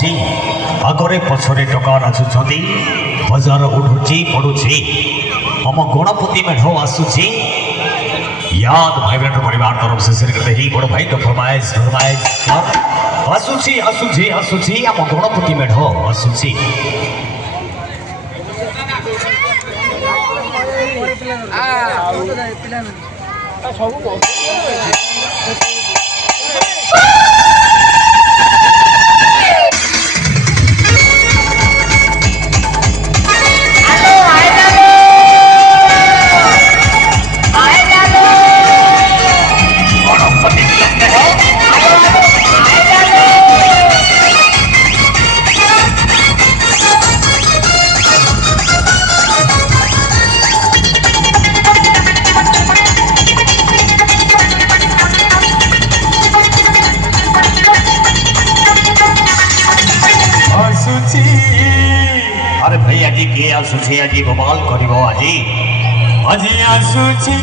जी आगरे पछरे टका नाचुछंती हजार उठुची पडुची हम गणपति मेढ आसुची याद भाइब्रेंट परिवार तरफ से सिर करते ही बड़ भाई का फरमाइश आसुची आसुची आसुची हम गणपति मेढ आसुची अरे भैया जी के आसुची आज बवाल करिवो आज आसुची